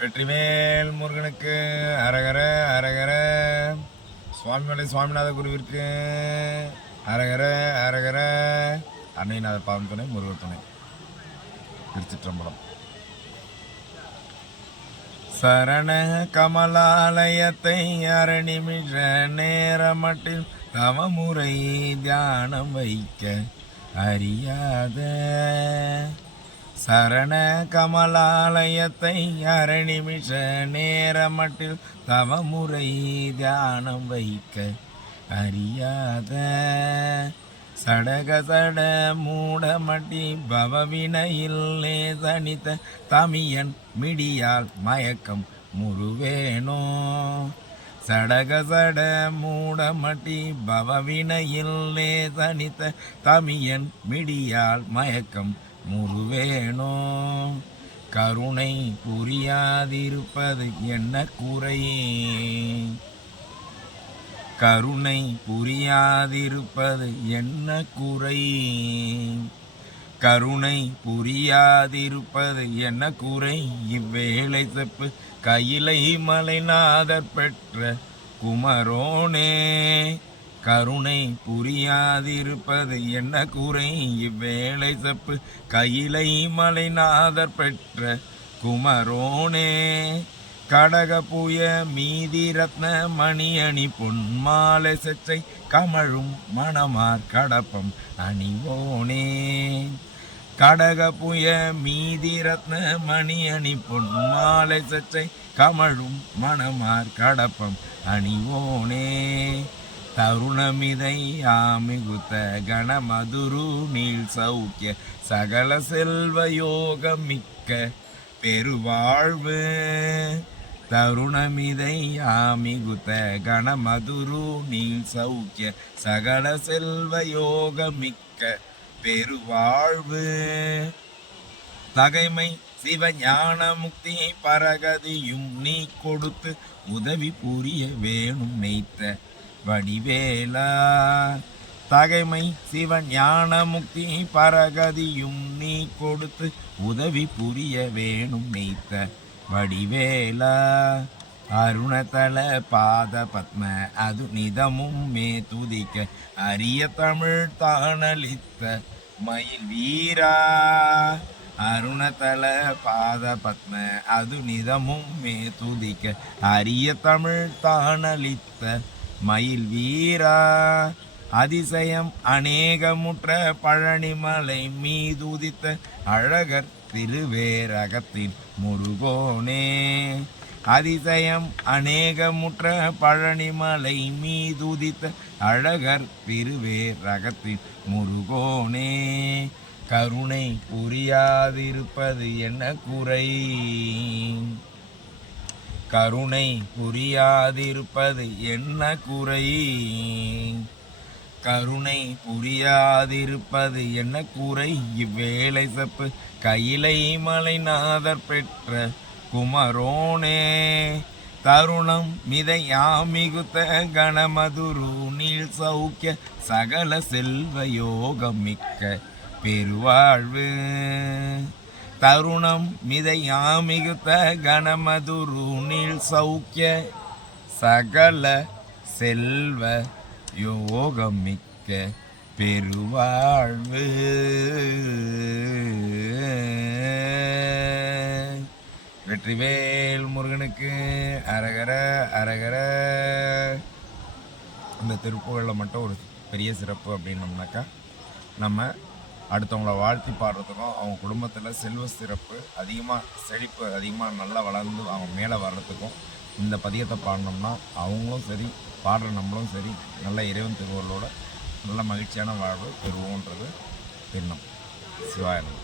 வெற்றிவேல் முருகனுக்கு அரகர அரகர. சுவாமிமலை சுவாமிநாத குருவிற்கு அரகர அரகர. அன்னைநாத பாவம் துணை முருகர் துணை. திருச்சிற்றம்பலம். சரண கமலாலயத்தை அரணிமிஷ நேரமட்டில் தவமுறை தியானம் வைக்க அறியாத சரண கமலாலயத்தை அரணிமிஷ நேரமட்டில் தவமுறை தியானம் வைக்க அறியாத சடகசட மூடமட்டி பவவினையில் லேசனித்த தமியன் மிடியால் மயக்கம் முருவேனோ. சடகசட மூடமட்டி பவவினையில் லேசனித்த தமியன் மிடியால் மயக்கம் முருவேனோ. கருணை புரியாதிருப்பது என்ன குறை? கருணை புரியாதிருப்பது என்ன குறை? கருணை புரியாதிருப்பது என்ன குறை? இவ்வேளை செப்பு கையிலை மலைநாதர் பெற்ற குமரோனே. கருணை புரியாதிருப்பது என்ன குறை? இவ்வேளை செப்பு கையிலை மலைநாதர் பெற்ற குமரோனே. கடகபுய மீதி ரத்ன மணியணி பொன்மாலை செச்சை கமழும் மணமார் கடப்பம் அணிவோனே. கடகபுய மீதி ரத்ன மணியணி பொன்மாலை செச்சை கமழும் மணமார் கடப்பம் அணிவோனே. தருணமிதை ஆமிகுத்த கணமதுரு நீள் சௌக்கிய சகல செல்வ யோகம் மிக்க பெருவாழ்வு. தருணமிதை ஆமிகுத்த கணமதுரு நீள் சௌக்கிய சகல செல்வ யோக மிக்க பெருவாழ்வு. தகைமை சிவஞான முக்தி பரகதியும் நீ கொடுத்து உதவி புரிய வேணும் நெய்த்த வடிவேலா. தகைமை சிவஞான முக்தி பரகதியும் நீ கொடுத்து உதவி புரிய வேணும் நெய்த்த வடிவேலா. அருணதல பாத பத்ம அது நிதமும் மே துதிக்க அரிய தமிழ் தானளித்த மயில் வீரா. அருணதல பாத பத்ம அது நிதமும் மே துதிக்க அரிய தமிழ் தானளித்த மயில் வீரா. அதிசயம் அநேகமுற்ற பழனிமலை மீதுதித்த அழகர் திருவேரகத்தின் முருகோனே. அதிசயம் அநேகமுற்ற பழனிமலை மீதுதித்த அழகர் திருவேரகத்தின் முருகோனே. கருணை புரியாதிருப்பது என்ன குறை? கருணை புரியாதிருப்பது என்ன குறை? கருணை புரியாதிருப்பது என்ன குறை? இவ்வேளை செப்பு கையிலை மலைநாதர் பெற்ற குமரோனே. தருணம் மிதையாமிகுத்த கணமதுரு நீள் சௌக்கிய சகல செல்வ யோகம் மிக்க பெருவாழ்வு. தருணம் மிதையாமிகுத்த கணமதுரு நீள் சௌக்கிய சகல செல்வ யோகம் மிக்க பெருவாழ்வு. வெற்றிவேல் முருகனுக்கு அரகர அரகர. இந்த திருப்புகளில் மட்டும் ஒரு பெரிய சிறப்பு அப்படின்னோம்னாக்கா, நம்ம அடுத்தவங்கள வாழ்த்தி பாடுறதுக்கும் அவங்க குடும்பத்தில் செல்வ சிறப்பு அதிகமாக செழிப்பு அதிகமாக நல்லா வளர்ந்து அவங்க மேலே வர்றதுக்கும் இந்த பதியத்தை பாடினோம்னா அவங்களும் சரி பாடுற நம்மளும் சரி நல்ல இறைவன் திருவள்ளோட நல்ல மகிழ்ச்சியான வாழ்வு பெறுவோன்றது திண்ணம். சிவாயனம்.